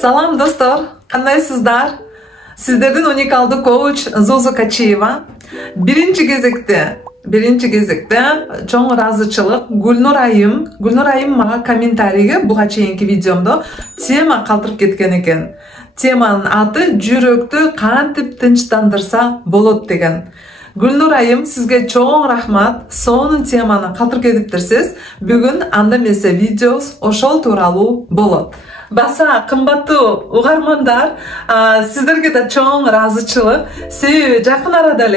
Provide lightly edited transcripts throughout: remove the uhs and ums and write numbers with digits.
Salam dostlar, qandaysizlar? Sizlerden unikaldı coach Zuzu Kachiyeva. Birinci кезекте çoğun razıçılık Gulnur Ayım mağa kommentariga buğa çeyinki videomda tema qaldırıp ketken eken. Temanın adı жүрөктү kantip tinçtandırsa bolot degen. Gulnur Ayım sizge çoğun rahmat. Sonun temаны qaldırıp ketiptirsiz. Bugün anda mese videos oşol turalı bolot. Basa kımbatlı uğarmandar, sizlerge de çoğun razıçılık. Себеби жақын arada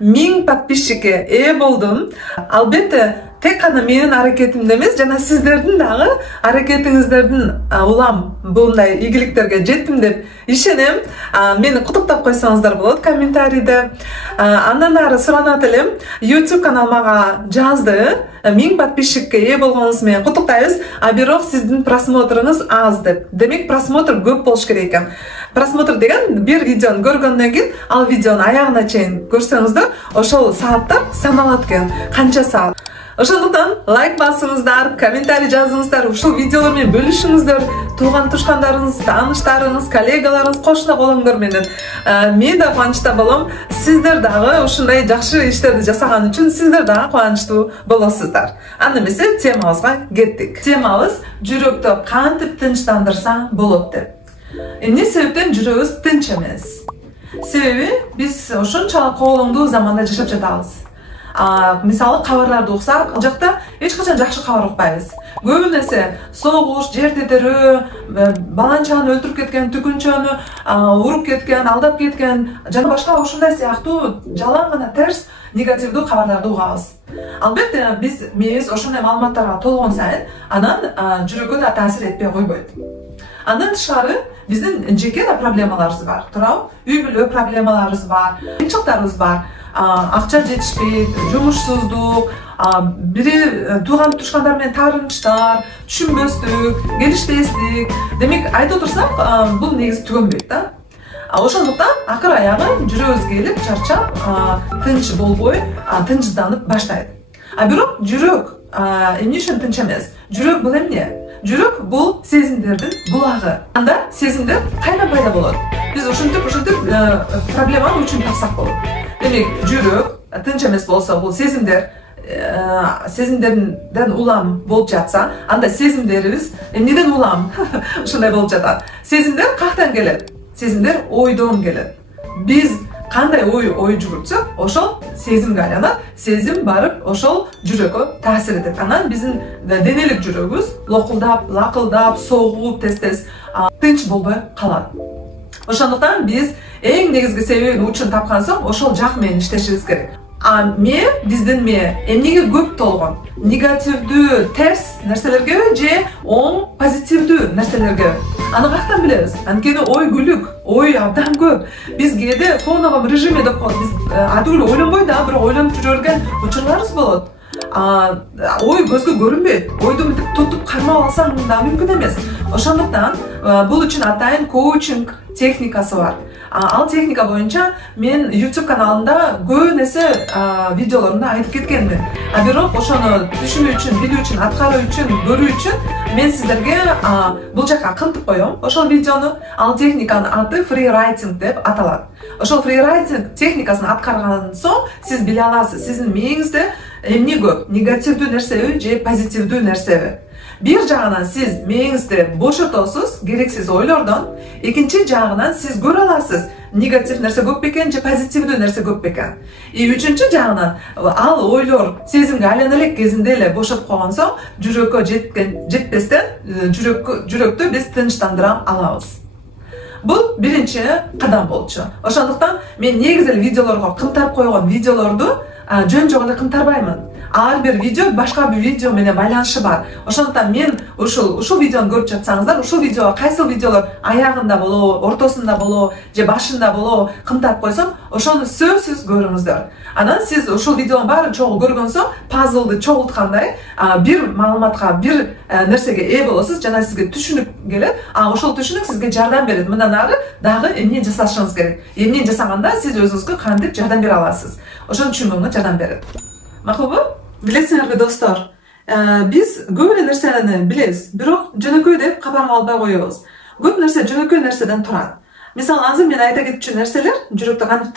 1000 подписчикке ие болдum. Albatta tek qana menin hareketimde emas, jana sizlerдің дағы hareketіңіздердің улам bunday ийгиликтерге жетtim деп ишенем. Meni құттықтап қойсаңыздар болады комментарийде. Андан ары сұранат элем. YouTube каналыма жазды. 1000 подписчикке ие болгонуңуз менен куттуктайбыз. А бирок сиздин просмотруңуз аз деп. Демек просмотр көп болуш керек экен. Просмотр деген бир видеону көргөндөн кийин ал видеону аягына чейин көрсөңүздөр, ошол сааттар саналат экен. Канча саат. Ошондуктан лайк басыңыздар, комментарий жазыңыздар, ушул видеолор менен бөлүшүңүздөр, тууган тушкандарыңыз, тааныштарыңыз, коллегаларыңыз, кошуна колоңдор менен. Мен да кубанычта болом. Сиздер дагы ушундай жакшы иштерди жасаган үчүн сиздер дагы кубанычтуу болосуздар. Анда эмесе темабызга кеттик. Темабыз жүрөктү кантип тынчтандырсаң болот деп. Эмне себептен жүрөгүбүз тынч эмес? Себеби биз ошончалык коолоңдуу заманда жашап жатабыз. Мисалы кабарларды уксак, ал жакта эч качан жакшы кабар укпайбыз. Көбү нерсе согуш, жер тетирүү, баланчаны өлтүрүп кеткен, түкүнчөнү уруп кеткен, алдап кеткен, жана башка ушундай сыяктуу жалаң гана терс негативдүү кабарларды угабыз. Албетте биз мээбиз ошондой маалыматтарга толгон сайын анан жүрөккө да таасир этпей койбойт. Андан тышкары биздин жеке да проблемаларыбыз бар. Туурабы? Үй бүлө проблемаларыбыз бар, кыйынчылыктарыбыз бар. Акча жетишпейт, жумушсуздук, бири тууган тушкандар менен таарынычтар, түшүнбөстүк, келишпестик. Демек айтып отурсак, бул негизи түгөнбөйт да. Ошондуктан акыр аягы жүрөгүбүз келип, чарчап, тынч болбой, тынчсызданып баштайт. Бирок жүрөк эмне үчүн тынч эмес? Жүрөк бул эмне? Жүрөк бул сезимдердин булагы. Анда сезимдер кайдан пайда болот? Биз ушинтип проблеманы үчүн тапсак болот. Демек, жүрөк тынч эмес болсо, бул сезимдерден улам болуп жатса, анда сезимдерибиз эмнеден улам ушундай болуп жатат. Сезимдер каяктан келет? Сезимдер ойдон келет. Биз кандай ой жүгүртсөк, ошол сезимге айланат. Сезим барып, ошол жүрөккө таасир этет. Анан биздин денелик жүрөгүбүз локулдап, лакылдап, согуп, тез-тез тынч болбой калат. Ошондуктан биз эң негизги себебин учун тапкан соң ошол жак менен иштешибиз керек. Биздин эмнеге көп толгон? Негативдүү, терс нерселерге же оң позитивдүү нерселерге? Аны каяктан билебиз? Анткени ой күлүк, ой абдан көп. Биз кээде фоновом режиме деп коет. Биз адыл ойлонбой да, бирок ойлонуп жүргөн учурларыбыз болот. Ой көзгө көрүнбөйт. Ойду мынтип тутуп кармап алсаң да мүмкүн эмес. Ошондуктан бул үчүн атайын коучинг техникасы бар. Ал техника боюнча мен YouTube каналында көп нерсе видеолорумда айтып кеткенмин. Бирок ошону түшүнүү үчүн, билүү үчүн, аткаруу үчүн, көрүү үчүн мен сиздерге бул жака кантип коем. Ошол видеону, ал техниканын аты фрирайтинг деп аталат. Ошол фрирайтинг техникасын аткарган соң сиз биле аласыз, сиздин мээңизде эмне көп, негативдүү нерсеби же позитивдүү нерсеби. Бир жагынан сиз мээңизди бошотосуз керексиз ойлордон, экинчи жагынан сиз көрө аласыз негатив нерсе көп бекен же позитивдүү нерсе көп бекен. Үчүнчү жагынан ал ойлор сезимге айлана элек кезинде эле бошоп койгон соң жүрөккө жетпестен жүрөктү биз тынчтандыра алабыз. Бул биринчи кадам болчу. Ошондуктан мен негизи эле видеолорго кымтарып койгон видеолорду жөн жок эле кымтарбаймын. Ар бир видео башка бир видео менен байланышы бар. Ошондуктан мен ушул видеону көрүп жатсаңыздар, ушул видео кайсы видеолор аягында болобу, ортосунда болобу же башында болобу кымтап койсом, ошону сөзсүз көрүңүздөр. Анан сиз ушул видеонун баарын чогуу көргөн соң, пазлды чогулткандай бир маалыматка, бир нерсеге ээ болосуз, жана сизге түшүнүк келет. Ошол түшүнүк сизге жардам берет. Мындан ары дагы эмне жасашыңыз керек. Эмне жасаганда сиз өзүңүзгө кантип жардам бере аласыз. Ошону түшүнүүгө жардам берет. Макулбу? Билесиңерби достор, биз көп эле нерсени билебиз, бирок жөнөкөй деп кабарга албай коебуз. көп нерсе жөнөкөй нерседен турат. Мисалы азыр мен айта кетчү нерселер жүрөктү кантип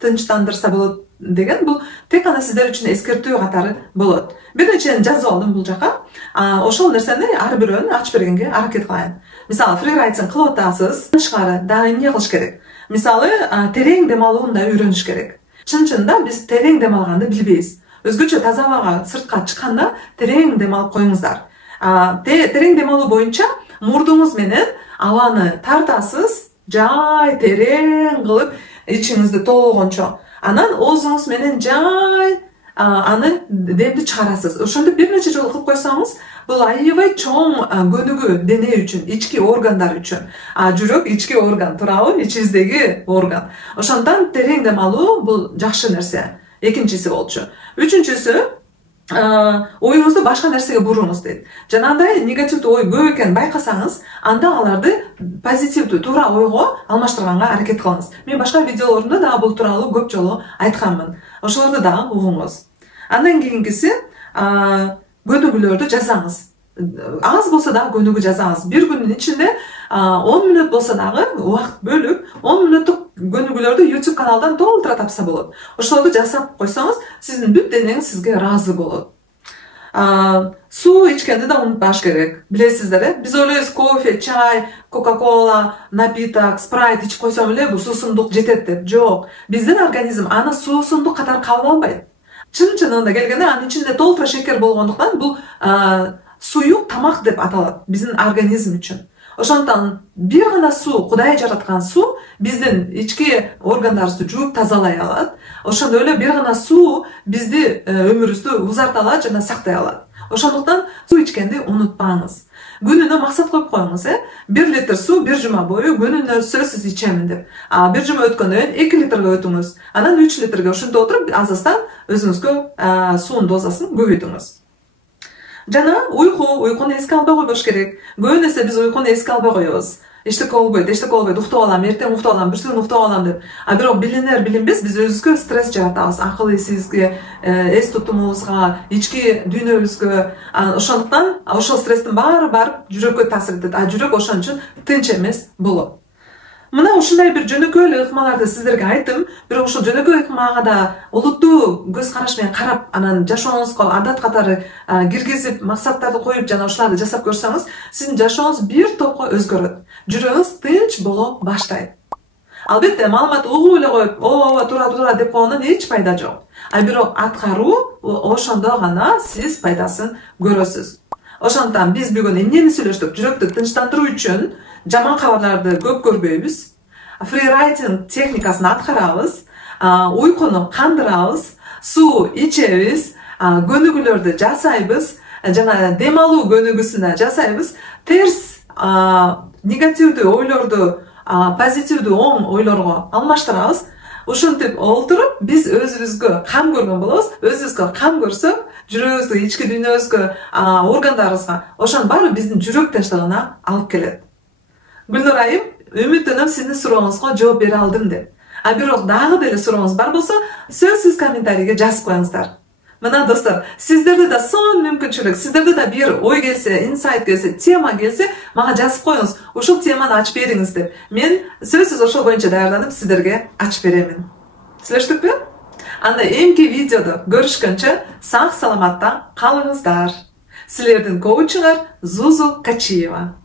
тынчтандырса болот деген бул тек гана сиздер үчүн эскертүү катары болот. Бир нечени жазып алдым бул жака. Ошол нерсени ар бирөөнү ачып бергенге аракет кылайын. Мисалы фрирайтинг кылып атасыз, тышкары дагы эмне кылыш керек? Мисалы терең дем алууну да үйрөнүш керек. Чын-чынында биз терең дем алганды билбейбиз. Өзгөчө таза абага сыртка чыкканда терең дем алып коюңуздар. Терең дем алуу боюнча мурдуңуз менен абаны тартасыз, жай терең кылып ичиңизди толгончо. Анан оозуңуз менен жай аны демди чыгарасыз. Ошондо бир нече жолу кылып койсоңуз, бул аябай чоң көнүгүү дене үчүн, ички органдар үчүн. Жүрөк ички орган, туурабы? Ичибиздеги орган. Ошондон терең дем алуу бул жакшы нерсе. Экинчиси болчу. Үчүнчүсү, оюңузду башка нерсеге буруңуз дейт. Жанагындай негативдүү ой көп экенин байкасаңыз, анда аларды позитивдүү туура ойго алмаштырганга аракет кылыңыз. Мен башка видеолорумда дагы бул тууралуу көп жолу айтканмын. Ошолорду дагы угуңуз. Андан кийинкиси, көнүгүүлөрдү жазаңыз. Аз болсо дагы көнүгүү жазаңыз. Бир күндүн ичинде 10 мүнөт болсо дагы убакыт бөлүп, 10 мүнөттүк көнүгүүлөрдү YouTube каналдан толтура тапса болот. Ошолорду жасап койсоңуз, сиздин бүт денеңиз сизге ыраазы болот. Суу ичкенди да унутпаш керек. Билесиздер, биз ойлойбуз кофе, чай, кока-кола, напиток, спрайт ичип койсом эле бул суусундук жетет деп. Жок, биздин организм аны суусундук катары кабыл албайт. Чын-чынында келгенде анын ичинде толтура шекер болгондуктан бул суюк тамак деп аталат биздин организм үчүн. Ошондон бир гана суу, Кудай жараткан суу биздин ички органдарыбызды жууп тазалай алат. Ошондой эле бир гана суу бизди өмүрүбүздү узарта алат жана сактай алат. Ошондуктан суу ичкенди унутпаңыз. Күнүнө максат коюп коюңуз, 1 литр суу бир жума бою күнүнө сөзсүз ичемин деп. Бир жума өткөндөн кийин 2 литрге өтүңүз. Анан 3 литрге ушинтип отуруп аз-аздан өзүңүзгө суунун дозасын көбөйтүңүз. Жана уйкуну эске албай койбош керек. Көбүнесе биз уйкуну эске албай коебуз. Эчтеке болбойт, уктап алам, эртең уктап алам, бүрсүгүн уктап алам деп. Бирок билинер билинбес биз өзүбүзгө стресс жаратабыз, акыл эсибизге, эс тутумубузга, ички дүйнөбүзгө. Ошондуктан ошол стресстин баары барып жүрөккө таасир этет. Жүрөк ошон үчүн тынч эмес болот. Мына ушундай бир жөнөкөй эле ыкмаларды сиздерге айттым. Бирок ушул жөнөкөй ыкмага да олуттуу көз караш менен карап, анан жашооңузга адат катары киргизип, максаттарды коюп, жана ушуларды жасап көрсөңүз, сиздин жашооңуз бир топко өзгөрөт. Жүрөгүңүз тынч боло баштайт. Албетте, маалымат угуп эле коюп, ооба туура деп койгондон эч пайда жок. Бирок аткаруу ошондо гана сиз пайдасын көрөсүз. Ошондон биз бүгүн эмнени сүйлөштүк? Жүрөктү тынчтандыруу үчүн жаман кабарларды көп көрбөйбүз. Фрирайтинг техникасын аткарабыз, уйкуну кандырабыз, суу ичебиз, көнүгүүлөрдү жасайбыз, жана дем алуу көнүгүүсүн жасайбыз. Терс негативдүү ойлорду позитивдүү оң ойлорго алмаштырабыз. Ушинтип олтуруп биз өзүбүзгө кам көргөн болобуз. Өзүбүзгө кам көрсөк, жүрөгүбүзгө, ички дүйнөбүзгө, органдарыбызга ошонун баары биздин жүрөк тынчтыгына алып келет. Гүлнур айым, үмүттөнөм сиздин сурооңузга жооп бере алдым деп. Бирок дагы деле сурооңуз бар болсо, сөзсүз комментарийге жазып коюңуздар. Мына достор, сиздерде да сонун мүмкүнчүлүк, сиздерде да бир ой келсе, инсайт келсе, тема келсе, мага жазып коюңуз. Ушул теманы ачып бериңиz деп. Мен сөзсүз ошол боюнча даярданып сиздерге ачып беремин. Сүйлөштүкпү? Анда эмки видеодо көрүшкөнчө сак саламатта калыңыздар. Силердин коучуңар Зузу Качиева.